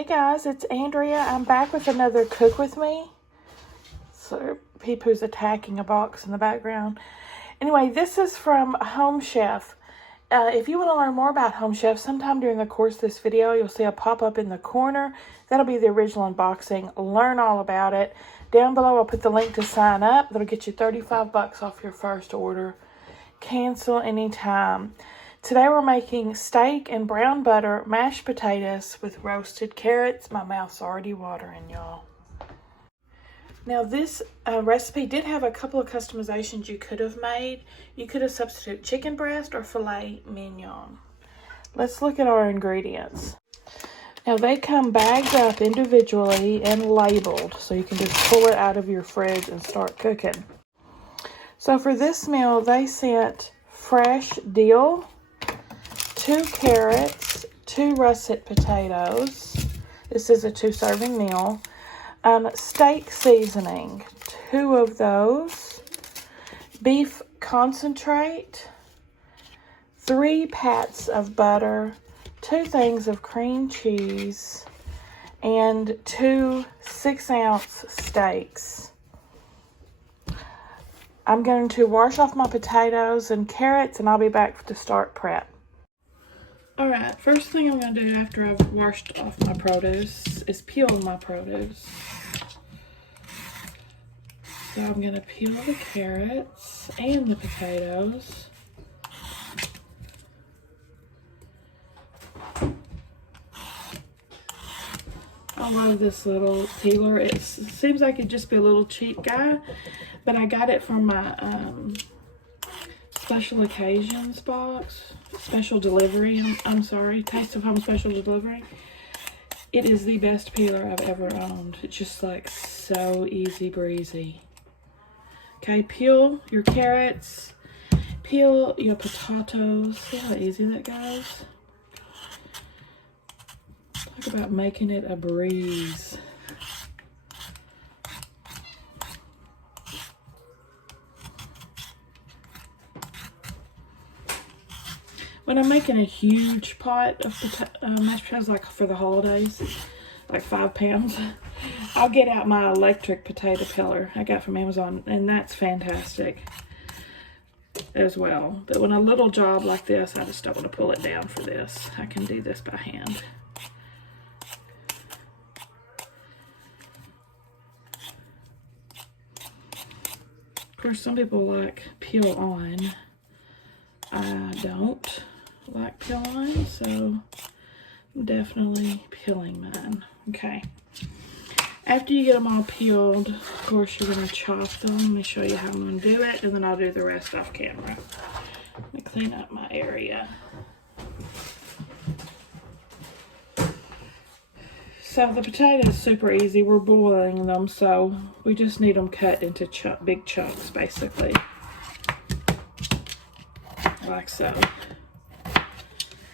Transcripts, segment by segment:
Hey guys, it's Andrea. I'm back with another Cook With Me. So Peepoo's attacking a box in the background. Anyway, this is from Home Chef. If you want to learn more about Home Chef, sometime during the course of this video, you'll see a pop-up in the corner. That'll be the original unboxing. Learn all about it. Down below, I'll put the link to sign up. That'll get you 35 bucks off your first order. Cancel anytime. Today we're making steak and brown butter mashed potatoes with roasted carrots. My mouth's already watering, y'all. Now this recipe did have a couple of customizations you could have made. You could have substituted chicken breast or filet mignon. Let's look at our ingredients. Now they come bagged up individually and labeled, so you can just pull it out of your fridge and start cooking. So for this meal, they sent fresh dill, 2 carrots, 2 russet potatoes. This is a 2-serving meal. Steak seasoning, 2 of those. Beef concentrate, 3 pats of butter, 2 things of cream cheese, and 2 6-ounce steaks. I'm going to wash off my potatoes and carrots, and I'll be back to start prep. Alright, first thing I'm going to do after I've washed off my produce is peel my produce. So I'm going to peel the carrots and the potatoes. I love this little peeler. It seems like it'd just be a little cheap guy, but I got it from my special occasions box. Special delivery, I'm sorry, Taste of Home special delivery. It is the best peeler I've ever owned. It's just like so easy breezy. Okay, peel your carrots, peel your potatoes. See how easy that goes? Talk about making it a breeze. When I'm making a huge pot of mashed potatoes, like for the holidays, like 5 pounds, I'll get out my electric potato peeler I got from Amazon, and that's fantastic as well. But when a little job like this, I just don't want to pull it down for this. I can do this by hand. Of course, some people like peel on. I don't like peel on, so I'm definitely peeling mine. Okay. After you get them all peeled, of course, you're going to chop them. Let me show you how I'm going to do it, and then I'll do the rest off camera. Let me clean up my area. So the potatoes super easy. We're boiling them, so we just need them cut into big chunks, basically. Like so.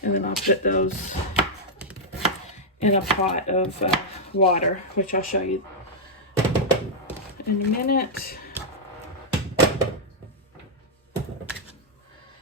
And then I'll put those in a pot of water, which I'll show you in a minute.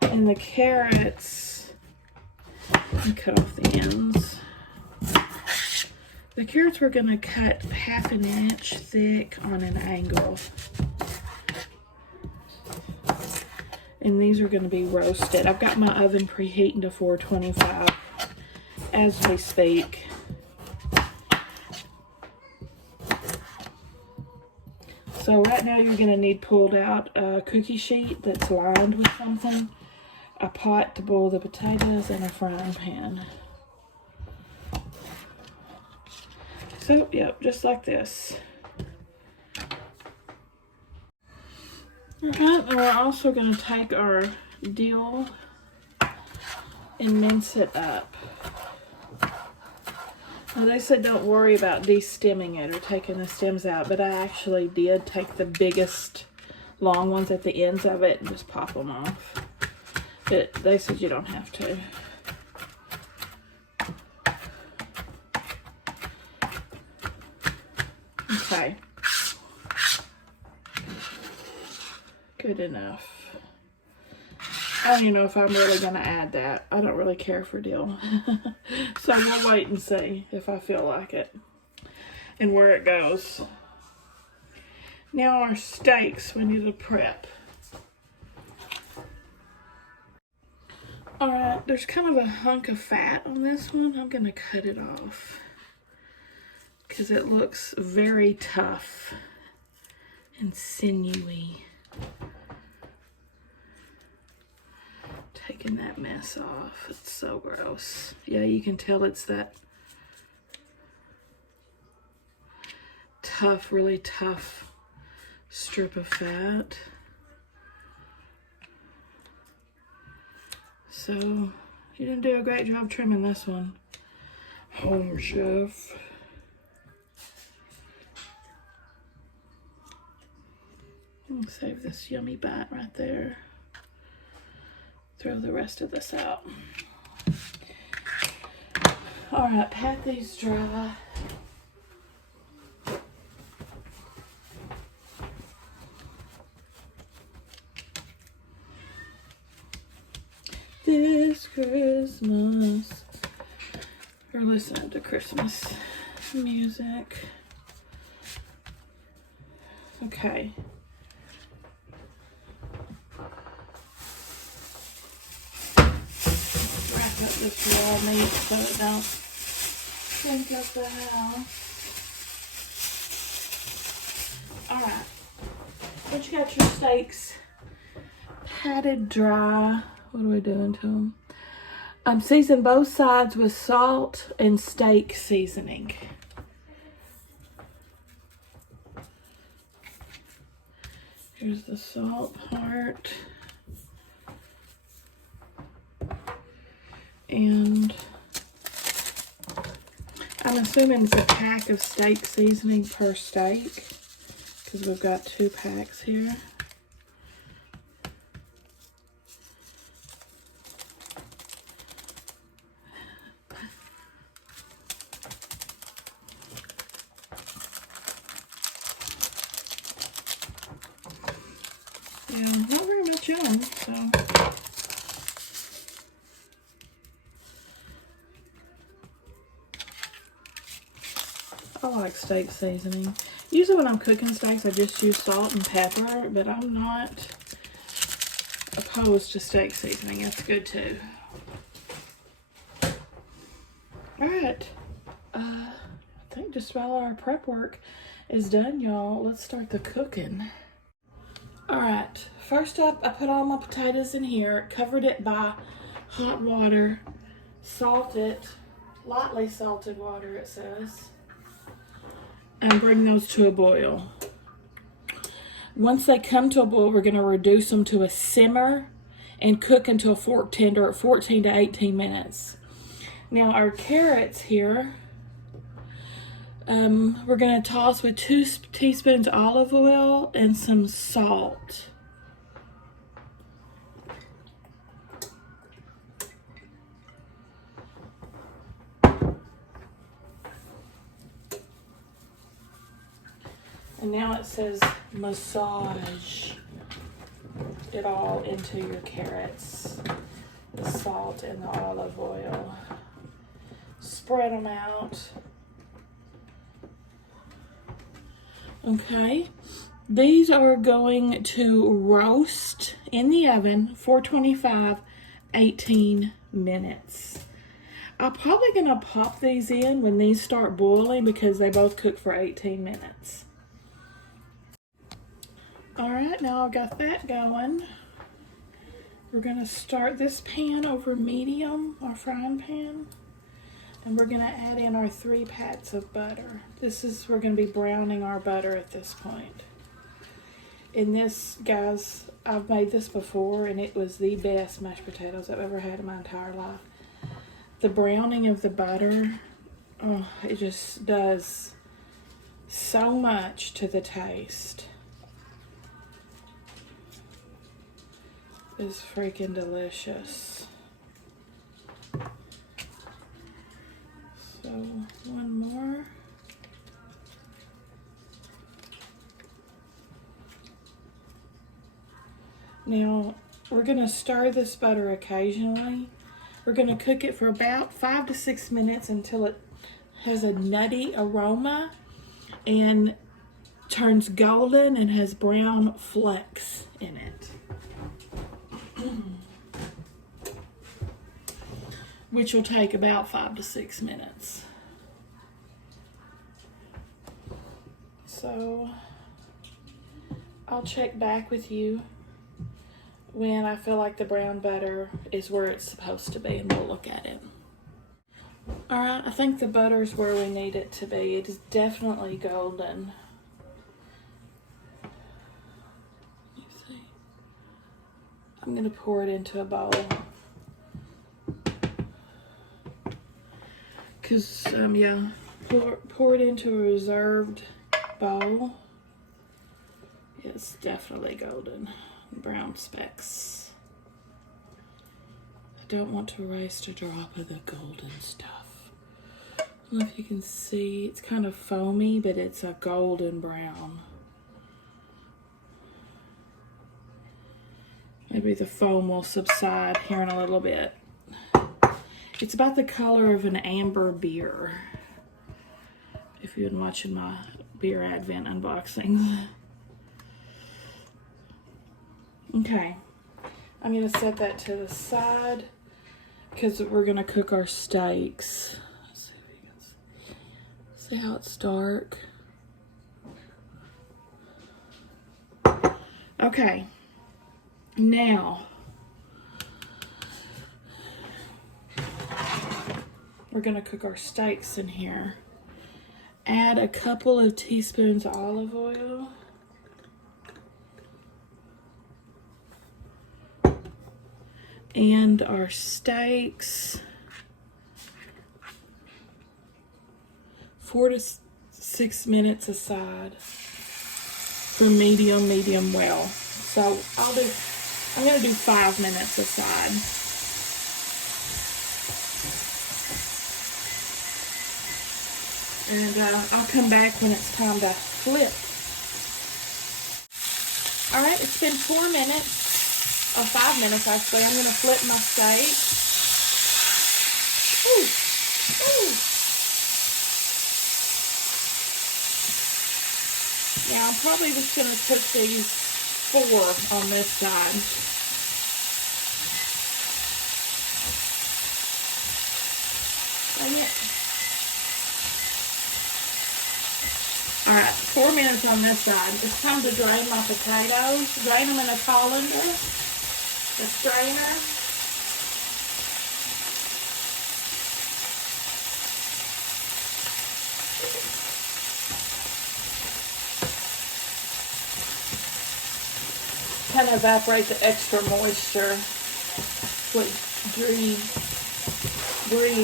And the carrots, and cut off the ends. The carrots we're going to cut 1/2 inch thick on an angle. And these are going to be roasted. I've got my oven preheating to 425 as we speak. So right now you're going to need pulled out a cookie sheet that's lined with something, a pot to boil the potatoes, and a frying pan. So, yep, just like this. Alright, and we're also going to take our dill and mince it up. Now they said don't worry about de-stemming it or taking the stems out, but I actually did take the biggest long ones at the ends of it and just pop them off. But they said you don't have to. Okay. Good enough. I don't even know if I'm really going to add that. I don't really care for dill. So we'll wait and see if I feel like it and where it goes. Now our steaks we need to prep. Alright, there's kind of a hunk of fat on this one. I'm going to cut it off because it looks very tough and sinewy. Taking that mess off. It's so gross. Yeah, you can tell it's that tough, really tough strip of fat. So, you didn't do a great job trimming this one, Home Chef. I'll save this yummy bite right there. Throw the rest of this out. All right, pat these dry. This Christmas, or listening to Christmas music. Okay. Wrap up this raw meat so it don't stink up the house. Alright. Once you got your steaks patted dry, what are we doing to them? Season both sides with salt and steak seasoning. Here's the salt part. And I'm assuming it's a pack of steak seasoning per steak because we've got 2 packs here. Yeah, not very much on, so. I like steak seasoning. Usually when I'm cooking steaks, I just use salt and pepper, but I'm not opposed to steak seasoning. That's good too. Alright. I think just about all our prep work is done, y'all. Let's start the cooking. Alright, first up, I put all my potatoes in here, covered it by hot water, salt it, lightly salted water it says, and bring those to a boil. Once they come to a boil, we're going to reduce them to a simmer and cook until fork tender at 14 to 18 minutes. Now our carrots here, we're going to toss with 2 teaspoons olive oil and some salt. And now it says massage it all into your carrots, the salt and the olive oil. Spread them out. Okay, these are going to roast in the oven, 425, 18 minutes. I'm probably gonna pop these in when these start boiling because they both cook for 18 minutes. All right, now I've got that going. We're gonna start this pan over medium, our frying pan. And we're gonna add in our 3 pats of butter. We're gonna be browning our butter at this point. And this, guys, I've made this before and it was the best mashed potatoes I've ever had in my entire life. The browning of the butter, oh, it just does so much to the taste. It's freaking delicious. So, one more. Now, we're gonna stir this butter occasionally. We're gonna cook it for about 5 to 6 minutes until it has a nutty aroma and turns golden and has brown flecks in it. Which will take about 5 to 6 minutes. So I'll check back with you when I feel like the brown butter is where it's supposed to be, and we'll look at it. All right, I think the butter's where we need it to be. It is definitely golden. Let me see. I'm gonna pour it into a bowl. Cause yeah, pour it into a reserved bowl. It's definitely golden. Brown specks. I don't want to waste a drop of the golden stuff. I don't know if you can see, it's kind of foamy, but it's a golden brown. Maybe the foam will subside here in a little bit. It's about the color of an amber beer. If you've been watching my beer advent unboxings. Okay, I'm gonna set that to the side because we're gonna cook our steaks. Let's see if you can see how it's dark. Okay, now we're gonna cook our steaks in here. Add a couple of teaspoons of olive oil. And our steaks, 4 to 6 minutes aside for medium well. So I'm gonna do 5 minutes aside. And I'll come back when it's time to flip. All right, it's been 4 minutes. 5 minutes actually. I'm gonna flip my steak. Ooh, ooh. Yeah, I'm probably just gonna cook these 4 on this side. Dang it. All right, 4 minutes on this side. It's time to drain my potatoes. Drain them in a colander. The strainer. Kind of evaporate the extra moisture. What Bree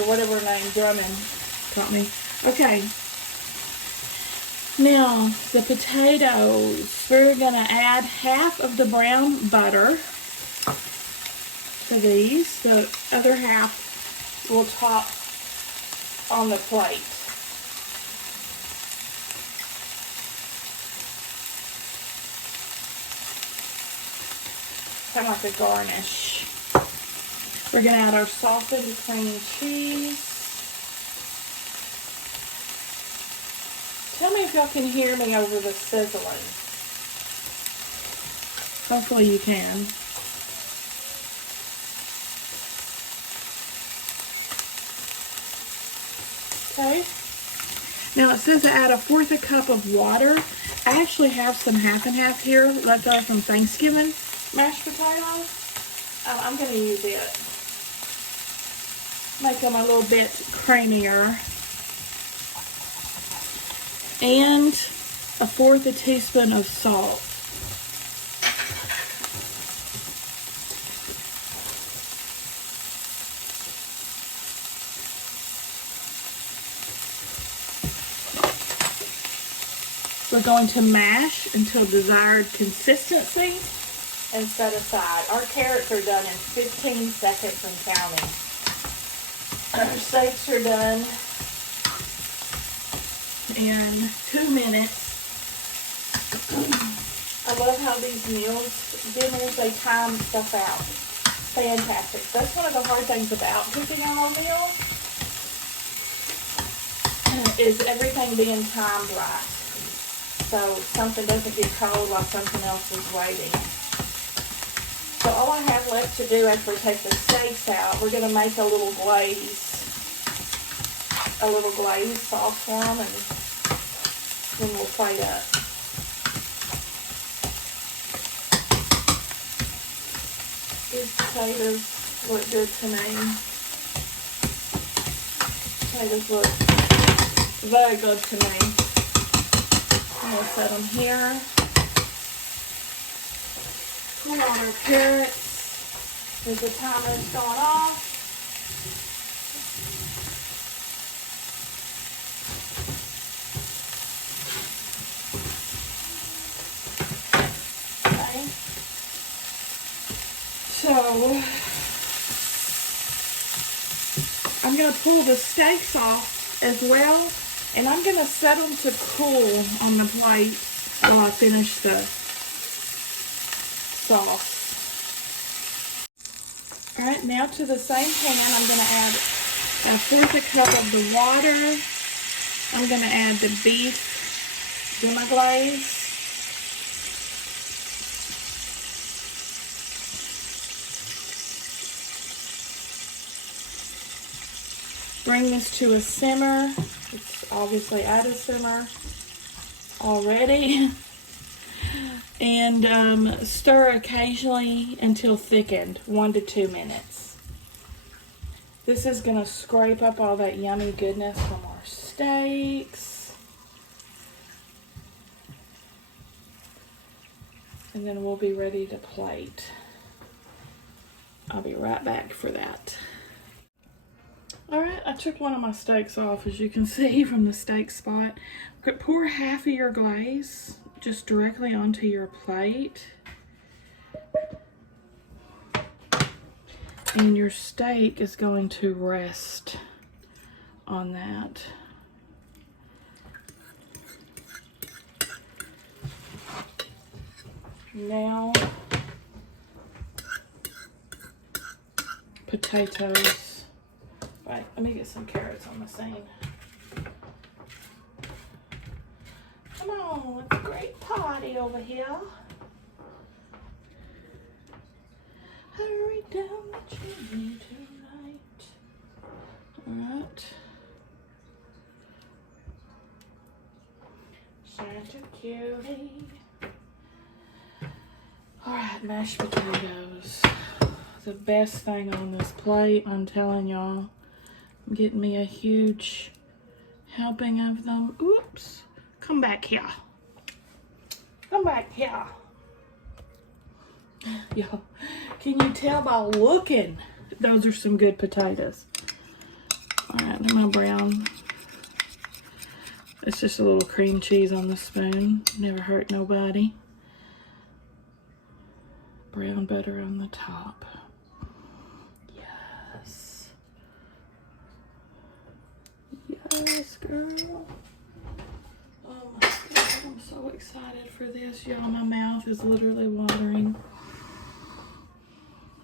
or whatever her name, Drummond taught me. Okay. Now the potatoes. We're gonna add half of the brown butter. These, the other half will top on the plate. Kind of like a garnish. We're gonna add our softened cream cheese. Tell me if y'all can hear me over the sizzling. Hopefully you can. Okay. Now it says to add 1/4 cup of water. I actually have some half and half here left over from Thanksgiving mashed potatoes. I'm going to use it. Make them a little bit creamier. And 1/4 teaspoon of salt. We're going to mash until desired consistency and set aside. Our carrots are done in 15 seconds and counting. Our steaks are done in 2 minutes. I love how these meals dinners, they time stuff out. Fantastic. That's one of the hard things about cooking our own meals, is everything being timed right. So something doesn't get cold while something else is waiting. So all I have left to do after we take the steaks out, we're going to make a little glaze sauce for them, and then we'll plate up. These potatoes look good to me. Potatoes look very good to me. I'm going to set them here. Pull out our carrots as the timer's going off. Okay. So I'm going to pull the steaks off as well, and I'm going to set them to cool on the plate while I finish the sauce. Alright, now to the same pan, I'm going to add 1/4 cup of the water. I'm going to add the beef demi-glaze. Bring this to a simmer. It's obviously at a simmer already. And stir occasionally until thickened, 1 to 2 minutes. This is going to scrape up all that yummy goodness from our steaks. And then we'll be ready to plate. I'll be right back for that. Alright, I took one of my steaks off, as you can see from the steak spot. Pour half of your glaze just directly onto your plate. And your steak is going to rest on that. Now, potatoes. Right, let me get some carrots on the scene. Come on, it's a great party over here. Hurry down the chimney tonight. Alright. Santa cutie. Alright, mashed potatoes. The best thing on this plate, I'm telling y'all. I'm getting me a huge helping of them. Oops. Come back here. Come back here. Y'all, can you tell by looking? Those are some good potatoes. Alright, I'm gonna brown. It's just a little cream cheese on the spoon. Never hurt nobody. Brown butter on the top. Yes. Yes, girl. Oh my God, I'm so excited for this, y'all. My mouth is literally watering.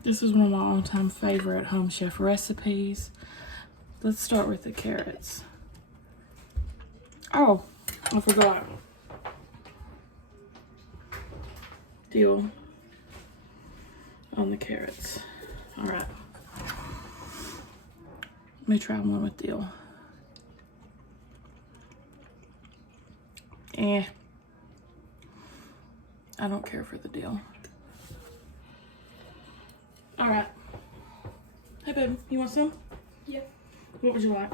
This is one of my all-time favorite Home Chef recipes. Let's start with the carrots. Oh, I forgot. Deal on the carrots. All right. Let me try one with dill. I don't care for the dill. All right. Hey, babe, you want some? Yeah. What would you like?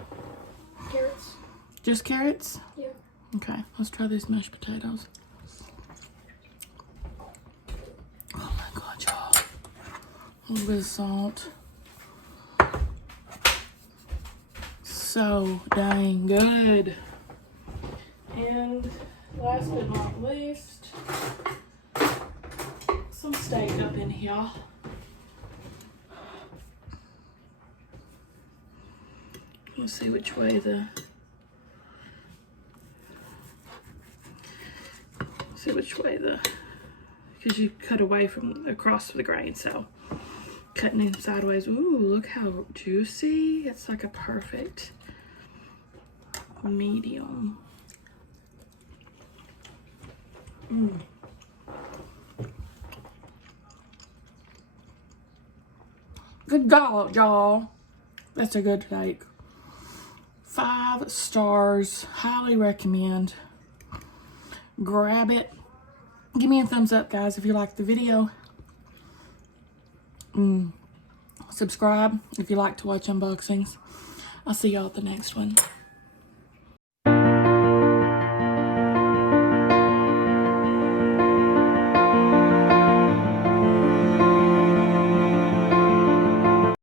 Carrots. Just carrots? Yeah. Okay, let's try these mashed potatoes. Oh my God, y'all. A little bit of salt. So dang good. And last but not least, some steak up in here. We'll see which way the because you cut away from across the grain. So cutting it sideways. Ooh, look how juicy. It's like a perfect medium. Good God, y'all. That's a good steak. 5 stars. Highly recommend. Grab it. Give me a thumbs up, guys, if you like the video. Subscribe if you like to watch unboxings. I'll see y'all at the next one.